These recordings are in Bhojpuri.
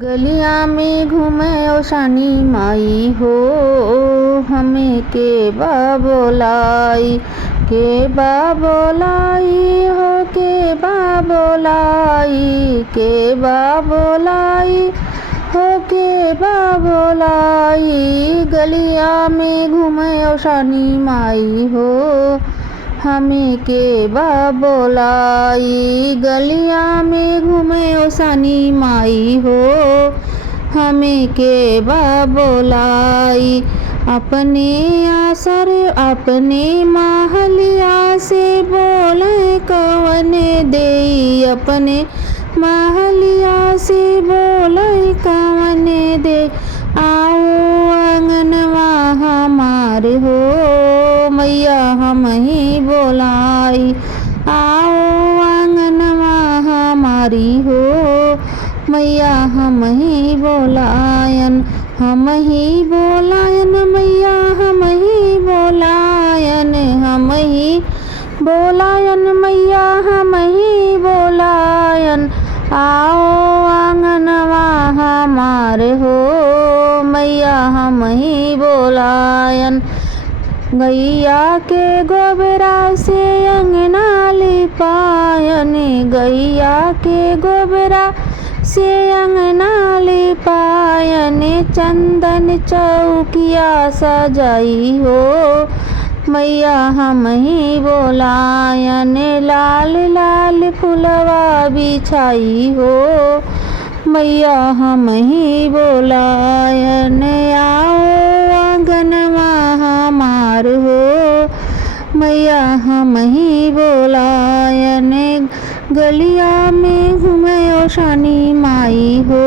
गलिया में घूमे ओसानी माई हो, हमें के बा बोलाई, के बा बोलाई हो, के बा बोलाई, के बा बोलाई हो, के बा बोलाई। गलिया में घूमे ओसानी माई हो, हमें के बा बोलाई। गलिया में घूमे ओसानी माई हो, हमें के बा बोलाई। अपने आसर अपने महलिया से बोले कवन देई, अपने महलिया से बोले कवन दे। आओ आंगनवा हमार हो, मैया हम ही बोलाई। आओ आंगनवा हमारी हो, मैया हम ही बोलायन, हम ही बोलायन, मैया हम ही बोलायन, हम ही बोलायन, मैया हम ही बोलायन। आओ आंगनवा हमार हो, मैया हम ही बोलायन। गैया के गोबरा से अंगना लिपायन, गैया के गोबरा से अंगना लिपायन। चंदन चौकिया सजाई हो, मैया हम ही बोलायन। लाल लाल फुलवा बिछाई हो, मैया हम ही बोलायन। आओ आंगनवा हमार हो, मैया हम ही बोलायन। गलिया में घूमे ओसानी माई हो,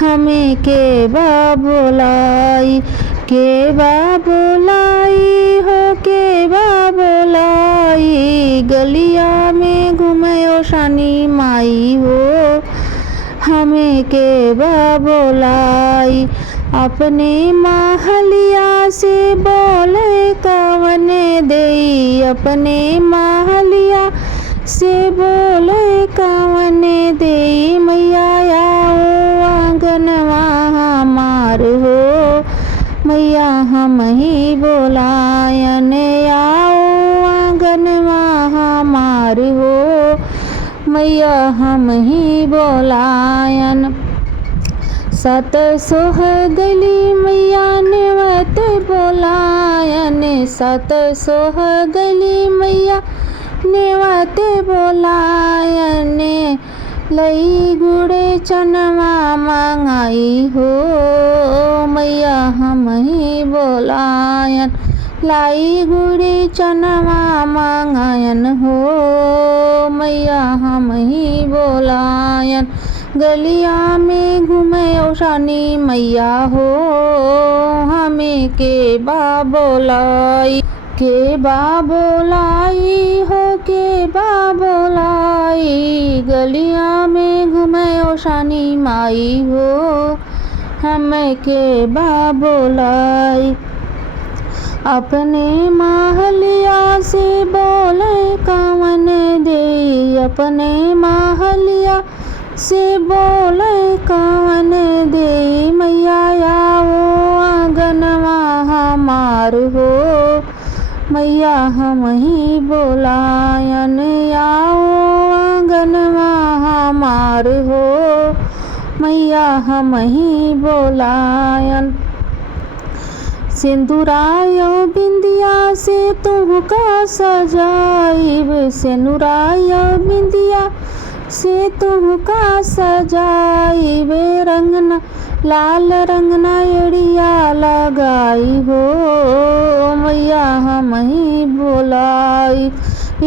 हमें के बा बोलाई, के बा बोलाई हो, के बा बोलाई। गलिया में घूमे ओसानी माई हो, हमें के बा बोलाई। अपने महलिया से बोले कवन देई, अपने महलिया से बोले कवन देई। मैया आओ आंगनवा हमार हो, मैया हम ही बोलायन। आओ आंगनवा हमार हो, मैया हम ही बोलायन। सत सोह गली मैया नेवत बोलायन, सत सोह गली मैया नेवत बोलायन। लई गुड़े चनवा मंगाई हो, मैया हम ही बोलायन। लाई गुड़े चनवा मंगायन हो, मैया हम ही बोलायन। गलिया में घूमे ओसानी मैया हो, हमें के बा बोलाई, के बा बोलाई हो, के बा बोलाई। गलिया में घूमे ओसानी माई हो, हमें के बा बोलाई। अपने महलिया से बोले कवन देई, अपने महलिया से बोले कवन देई। मैया आओ आंगनवा हमार हो, मैया हम ही बोलायन। आओ आंगनवा हमार हो, मैया हम ही बोलायन। सिंदूरायो बिंदिया से तुमका सजाइब, सिंदूरायो बिंदिया से तुमका सजाइब। रंगना लाल रंगना एड़िया लगाई हो, मैया हम ही बोलाई।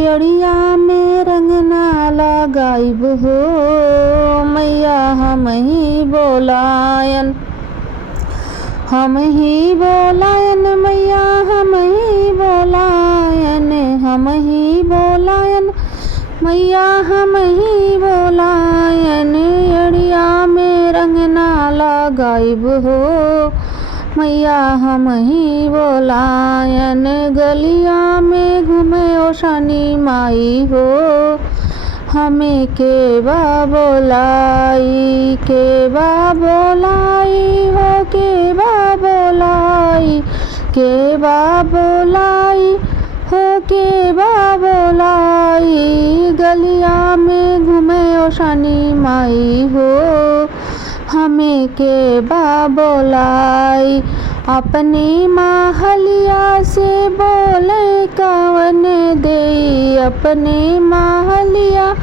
एड़िया में रंगना लगाइब हो, मैया हम ही बोलायन। हम ही बोलायन, मैया हम ही बोलायन, हम ही बोलायन, मैया हम ही बोलायन। एड़िया में रंगना लगाइब हो, मैया हम ही बोलायन। गलिया में घूमे ओसानी माई हो, हमें के बा बोलाई, के बा बोलाई हो, के बा बोलाई, के बा बोलाई हो, के बा बोलाई। गलिया में घूमे ओ शानी माई हो, हमें के बा बोलाई। अपनी महलिया से बोले कवन दे, अपने महलिया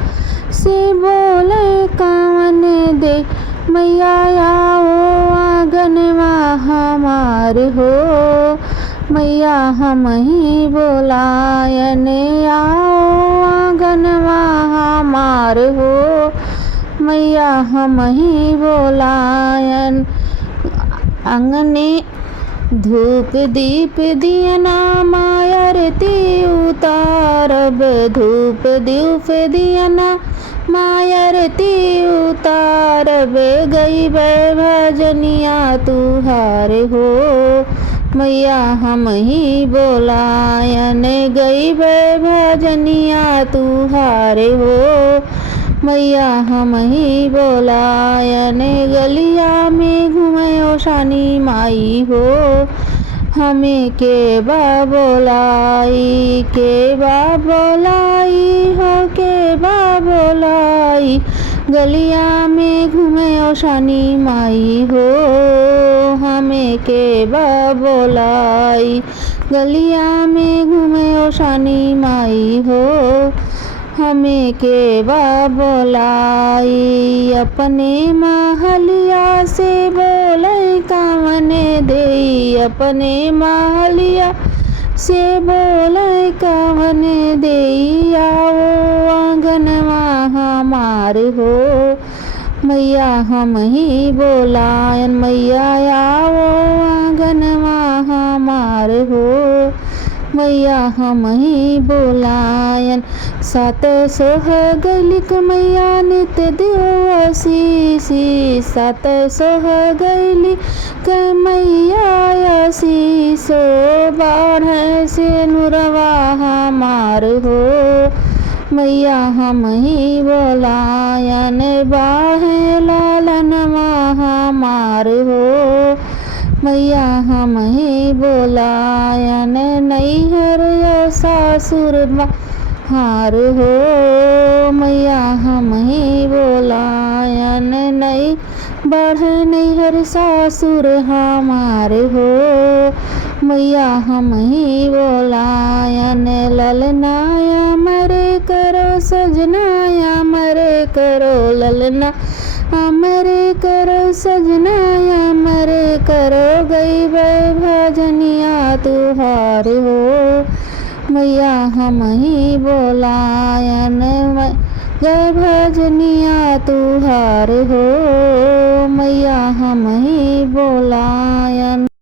से बोले कवन दे। मैया आओ आंगनवा हमार हो, मैया हम ही बोलायन। आओ आंगनवा हमार हो, मैया हम ही बोलायन। अंगने धूप दीप दियना मायरती उतारब, धूप दीप दियना मायरती उतारब। गई भजनिया तुहार हो, मैया हम ही बोलायन। गई भजनिया तुहार हो, मैया हम ही बोलायन। गलिया में घूमे ओ शानी माई हो, हमें के बा बोलाई, के बा बोलाई हो, के बा बोलाई। गलिया में घूमे ओ शानी माई हो, हमें के बा बोलाई। गलिया में घूमे ओ शानी माई हो, हमें के बा बोलाई। अपने महलिया से बोले कवन दे, अपने महलिया से बोले कवन दे। आओ आंगनवा हमार हो, मैया हम ही बोलायन। मैया आओ आंगनवा हमार हो, मैया हम ही बोलायन। सात सोह गलिक मैया नित दिवसी, सात सोह गली क मैया शीसो। बाढ़ से नुरवा हमार हो, मैया हम ही बोलायन। बाढ़ लालनवा हमार हो, मैया हम ही बोलायन। नैहर सासुर हार हो, मैया हम ही बोलायन। नई बढ़ नैहर सासुर हमार हो, मैया हम ही बोलायन। ललनाया मरे करो सजनाया मरे करो, ललना अमरे करो सजनाया मरे करो। गई भजनिया तुहार हो, मैया हम ही बोलायन। जय भजनिया तुहार हो,